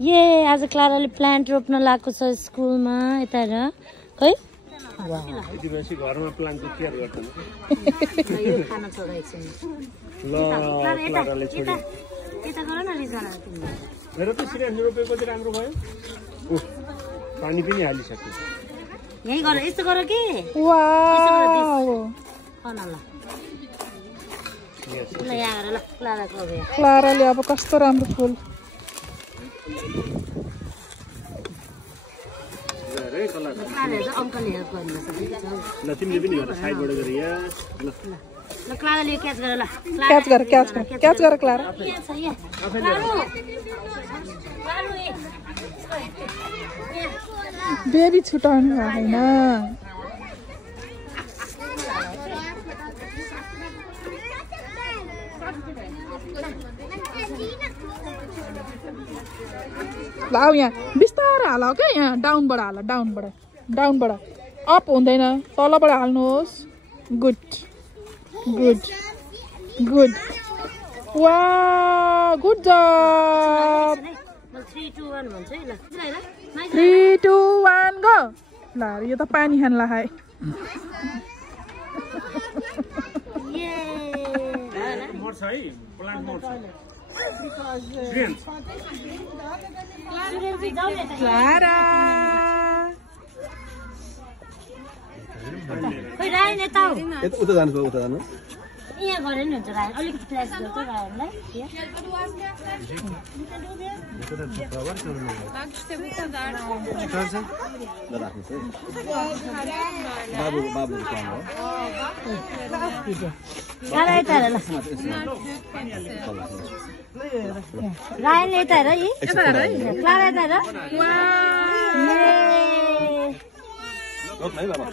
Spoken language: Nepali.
ये आज क्लाराले प्लान्ट रोप्न लागेको छ स्कुलमा यता हेर खै यति बेसी घरमा प्लान्टको केयर गर्दैन यो खान छोडाएको छैन ल क्लाराले छोड्यो यता गर न रिजन मेरो त सिरियस रोपेको चाहिँ राम्रो भयो ओ पानी पनि हालिसक्यो यही गर यस्तो गर के वाउ ल ल यहाँ हेर ल क्लाराको अब यहाँ क्लाराले अब कस्तो राम्रो फुल अंकल हेल्प गर्नु ल तिमीले पनि हेर साइडबाट गरे यहाँ ल ल क्लाराले क्याच गर ल क्याच गर क्लारा बेबी छुटाउनु होइन लाऊ यहाँ बिस्तारै हाल क्या यहाँ डाउनबाट हाल डाउनबाट अप हुँदैन तलबाट हाल्नुहोस् गुड गुड गुड वा गुड जब 3 2 1 भन्छ है ल 3 2 1 गो ल यो त पानी खानला है मर्छ है प्लान्ट मर्छ क्लारा खै राय नेता हो उता जानु यहाँ गरे नि हुन्छ राय अलिकति प्रेस गर्छ रायलाई बाबु काम हो राय यता हेर ल राय यता हेर क्लारा यता हेर रोक्न है बाबा